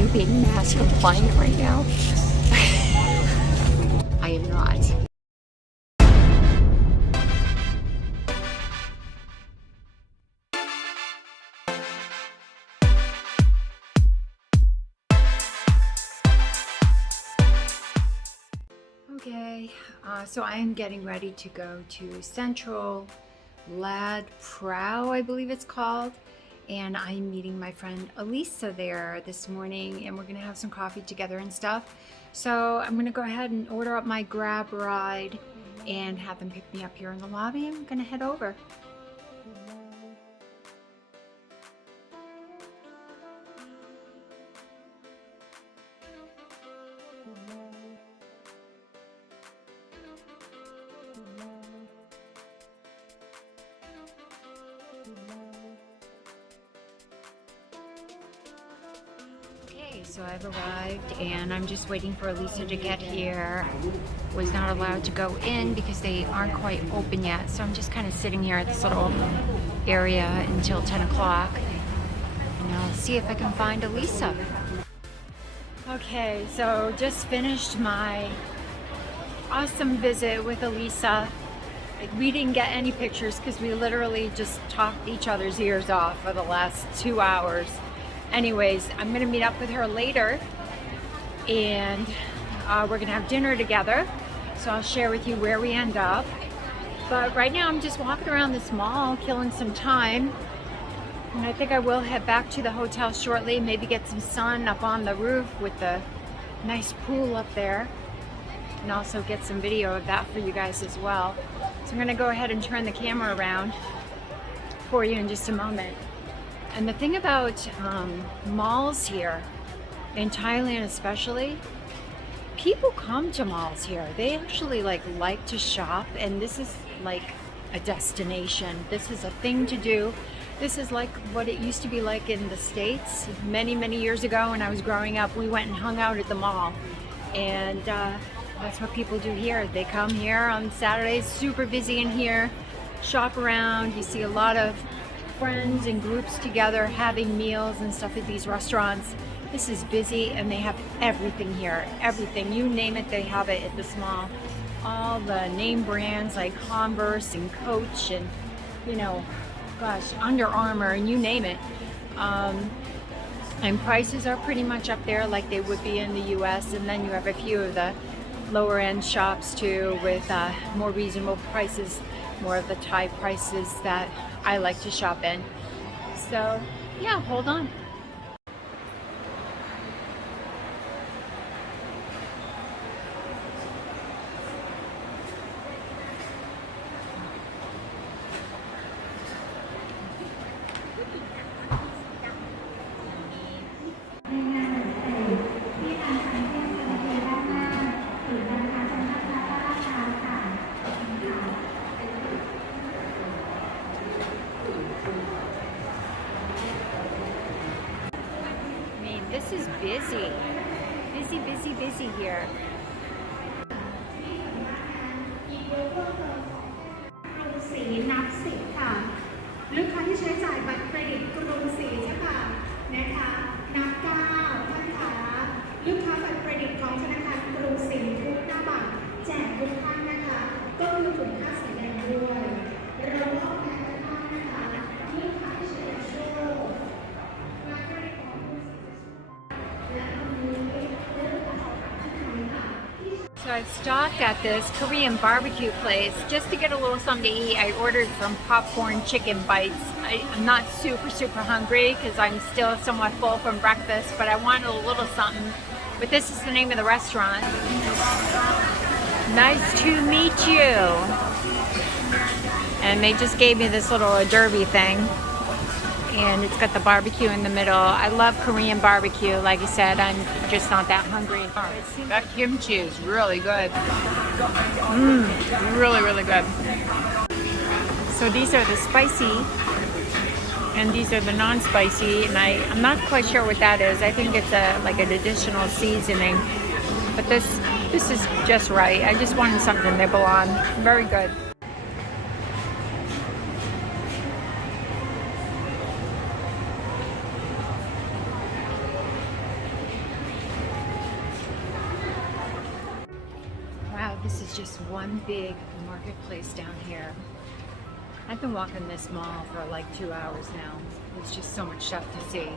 you being mask compliant right now? I am not. Okay, so I am getting ready to go to Central Lad Prow, I believe it's called. And I'm meeting my friend Elisa there this morning, and we're gonna have some coffee together and stuff. So I'm gonna go ahead and order up my Grab ride and have them pick me up here in the lobby. I'm gonna head over. So I've arrived and I'm just waiting for Elisa to get here. Was not allowed to go in because they aren't quite open yet. So I'm just kind of sitting here at this little area until 10 o'clock. And I'll see if I can find Elisa. Okay, so just finished my awesome visit with Elisa. We didn't get any pictures because we literally just talked each other's ears off for the last 2 hours. Anyways, I'm gonna meet up with her later and we're gonna have dinner together. So I'll share with you where we end up. But right now I'm just walking around this mall, killing some time. And I think I will head back to the hotel shortly, maybe get some sun up on the roof with the nice pool up there. And also get some video of that for you guys as well. So I'm gonna go ahead and turn the camera around for you in just a moment. And the thing about malls here, in Thailand especially, people come to malls here. They actually like to shop, and this is like a destination. This is a thing to do. This is like what it used to be like in the States many, many years ago when I was growing up. We went and hung out at the mall, and that's what people do here. They come here on Saturdays, super busy in here, shop around. You see a lot of friends and groups together having meals and stuff at these restaurants. This is busy and they have everything here. Everything, you name it, they have it at this mall. All the name brands like Converse and Coach and, you know, gosh, Under Armour and you name it. And prices are pretty much up there like they would be in the US. And then you have a few of the lower end shops too with more reasonable prices, more of the Thai prices that I like to shop in. So yeah, hold on. This is busy. Busy here. สีนับสิบค่ะลูกค้าที่ใช้จ่ายบัตรเครดิตกรุงศรีใช่ค่ะนะคะนับ9ท่านคะลูกค้าบัตรเครดิตของธนาคารกรุงศรีทุกหน้าบัตรแจกทุกท่านนะคะก็มีถุงค่าสีแดงด้วยเราออกแบบกันท่านนะคะลูกค้าที่ใช้โชว์บัตรเครดิตของกรุงศรีและวันนี้ได้รับการตอบรับที่ดีค่ะ So I've stopped at this Korean barbecue place just to get a little something to eat. I ordered some popcorn chicken bites. I'm not super hungry because I'm still somewhat full from breakfast, but I wanted a little something. But this is the name of the restaurant. Nice to meet you. And they just gave me this little derby thing. And it's got the barbecue in the middle. I love Korean barbecue. Like I said, I'm just not that hungry. That kimchi is really good. Really good. So these are the spicy, and these are the non-spicy. And I'm not quite sure what that is. I think it's like an additional seasoning. But this is just right. I just wanted something nibble on. Very good. This is just one big marketplace down here. I've been walking this mall for like 2 hours now. There's just so much stuff to see.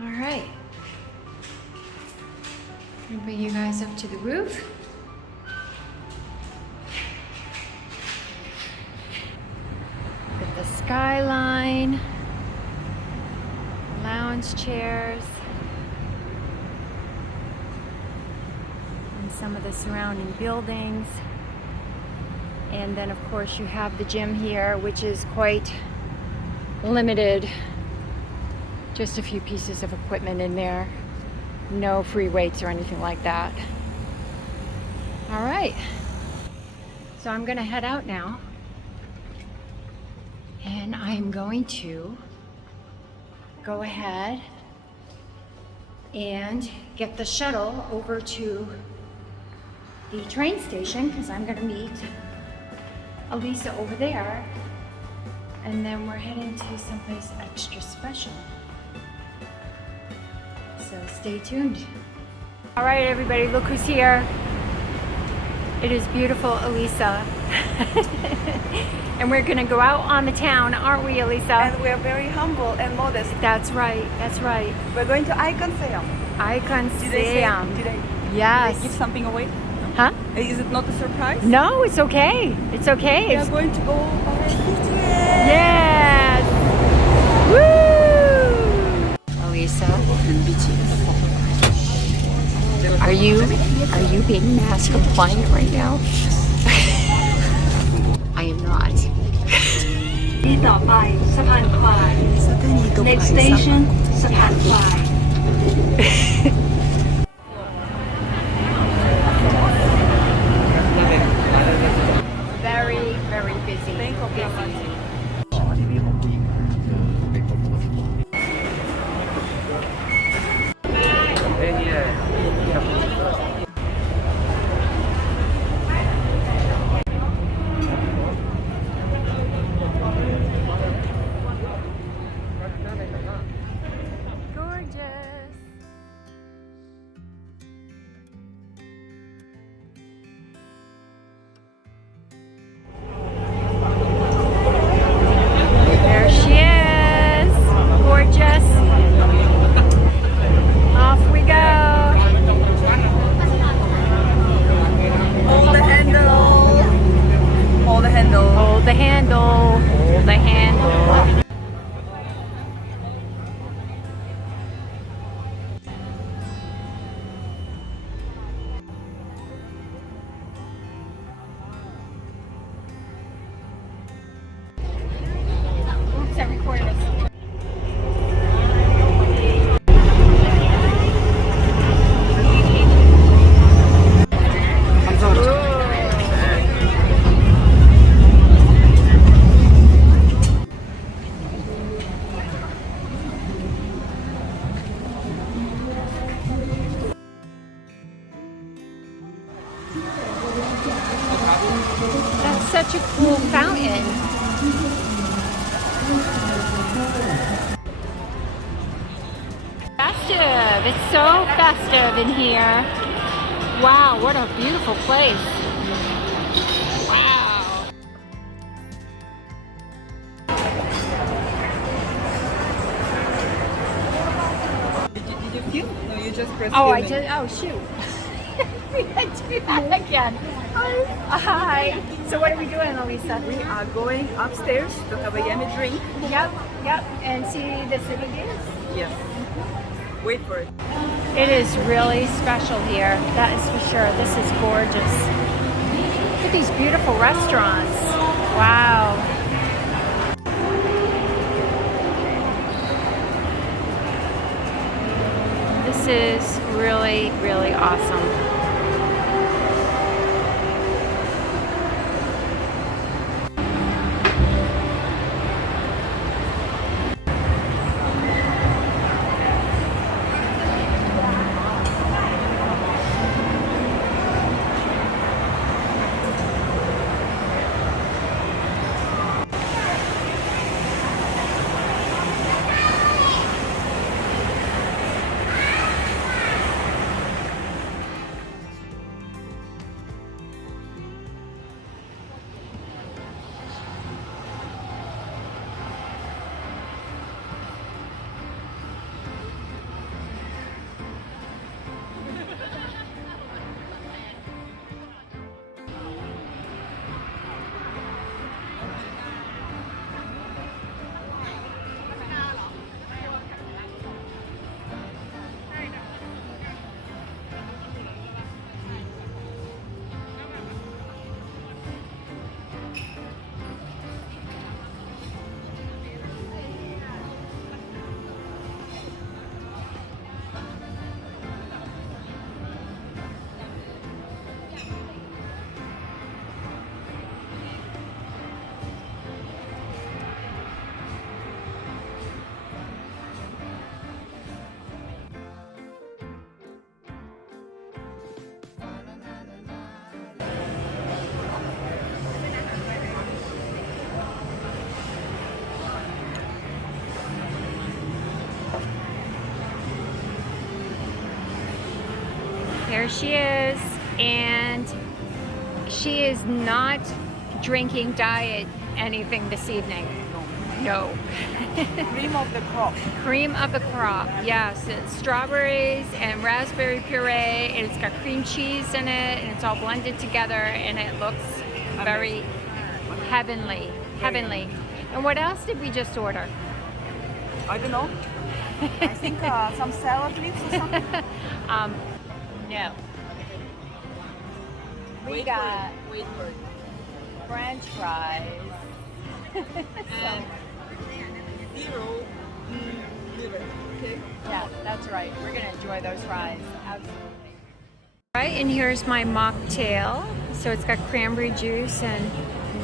All right. I'll bring you guys up to the roof. Look at the skyline, lounge chairs, and some of the surrounding buildings. And then of course you have the gym here, which is quite limited. Just a few pieces of equipment in there. No free weights or anything like that. All right. So I'm gonna head out now. And I'm going to go ahead and get the shuttle over to the train station because I'm gonna meet Elisa over there. And then we're heading to someplace extra special. So stay tuned. All right, everybody, look who's here. It is beautiful Elisa. And we're gonna go out on the town, aren't we, Elisa? And we're very humble and modest. That's right, that's right. We're going to Icon Siam. Icon Did they say, Siam. did I Yes. give something away? Huh? Is it not a surprise? No, it's okay. It's okay. We are It's- going to go on a beach. Yes! Woo! Elisa, are you being mask compliant right now? I am not. ที่ต่อไปสะพานควาย Next station สะพานควาย Very, very busy. Busy. Gorgeous. There she is. Gorgeous. Off we go. Hold the handle. Hold the handle. Hold the handle. Hold the handle. Oops, I recorded us. That's such a cool fountain. Festive. It's so festive in here. Wow, what a beautiful place. Wow. Did you feel? No, you just press Oh, I filming. did. Oh, shoot. We had to do that again. Hi. So what are we doing, Elisa? We are going upstairs to have a yummy drink. Yep, yep. And see the city views. Yes. Wait for it. It is really special here. That is for sure. This is gorgeous. Look at these beautiful restaurants. Wow. This is really, really awesome. There she is, and she is not drinking diet anything this evening. No. Cream of the crop. Cream of the crop, yes. It's strawberries and raspberry puree, and it's got cream cheese in it, and it's all blended together, and it looks very heavenly. Heavenly. And what else did we just order? I don't know. I think some salad leaves or something. No. We got French fries. And zero liver. Okay. Yeah, that's right. We're gonna enjoy those fries. Absolutely. Right, and here's my mocktail. So it's got cranberry juice and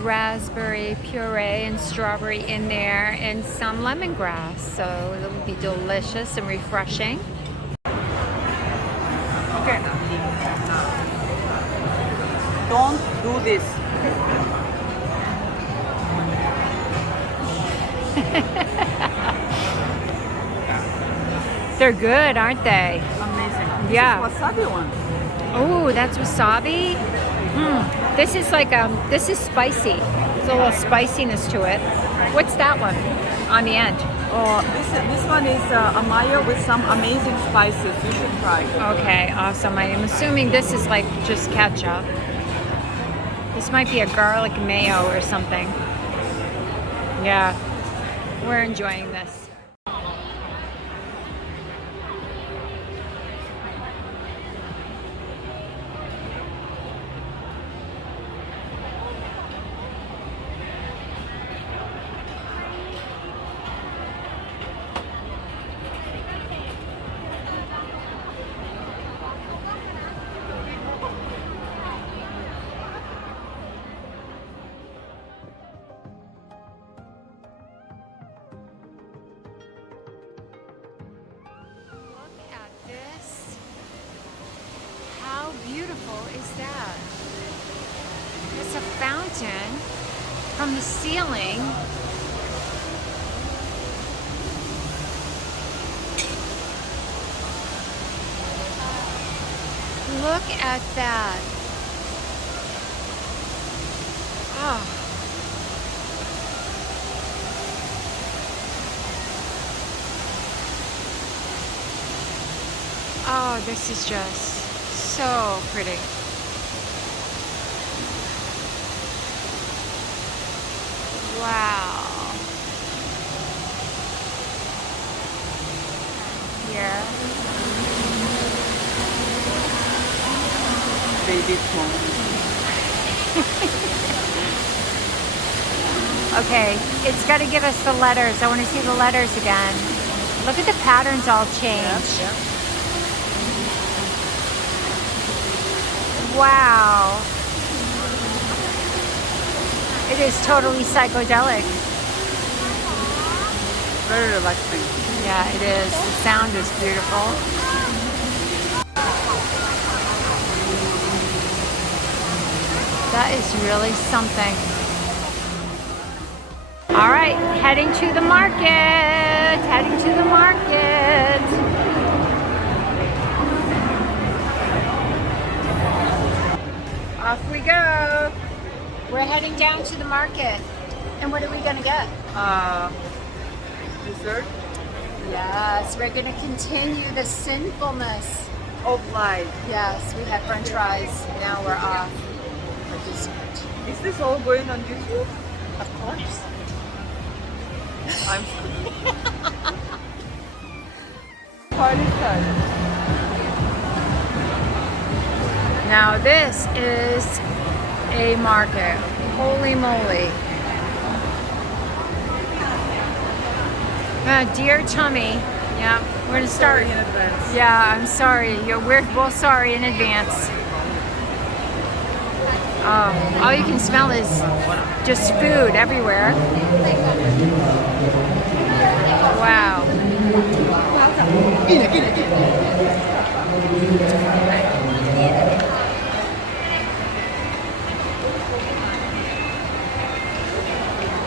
raspberry puree and strawberry in there, and some lemongrass. So it will be delicious and refreshing. Okay. Don't do this. They're good, aren't they? Amazing. Yeah. This is wasabi one. Oh, that's wasabi. This is like this is spicy. There's a little spiciness to it. What's that one on the end? Oh, this one is a mayo with some amazing spices. You should try. Okay, awesome. I am assuming this is like just ketchup. This might be a garlic mayo or something. Yeah, we're enjoying this. How beautiful is that? It's a fountain from the ceiling. Look at that. Oh. Oh, this is just so pretty. Wow. Here. Baby small. Okay, it's got to give us the letters. I want to see the letters again. Look at the patterns all change. Yeah. Wow. It is totally psychedelic. Very relaxing. Yeah, it is. The sound is beautiful. That is really something. All right, heading to the market. Heading to the market. Off we go. We're heading down to the market. And what are we gonna get? Dessert Yes, we're gonna continue the sinfulness. of life. Yes, we had French fries. Now we're off for dessert. Is this all going on YouTube? Of course. I'm screwed. Party time. Now this is a market. Holy moly. Dear tummy. Yeah, we're gonna start. Sorry in advance. Yeah, I'm sorry. We're both sorry in advance. All you can smell is just food everywhere. Wow.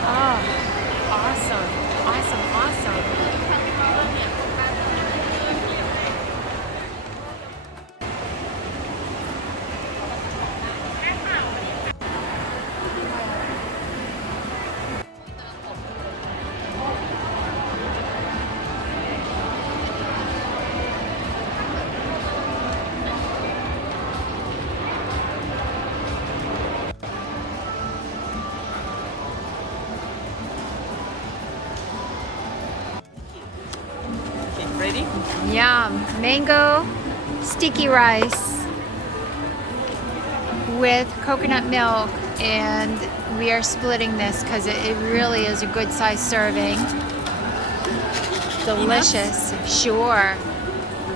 Oh, awesome. Awesome, awesome. Yum. Mango sticky rice with coconut milk, and we are splitting this because it really is a good size serving. Delicious. Sure.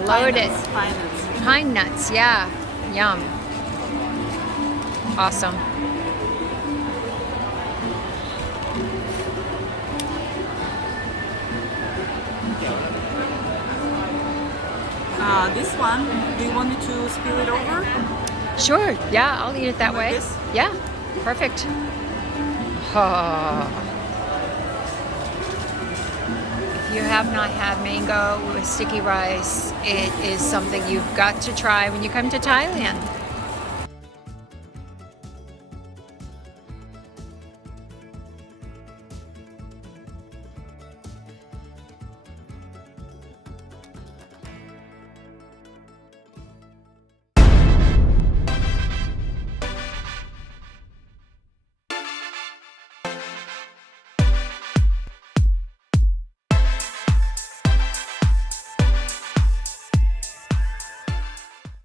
Loaded. Pine nuts. Pine nuts, yeah. Yum. Awesome. This one, do you want me to spill it over? Sure, yeah, I'll eat it that Like way. this? Yeah, perfect. Oh. If you have not had mango with sticky rice, it is something you've got to try when you come to Thailand.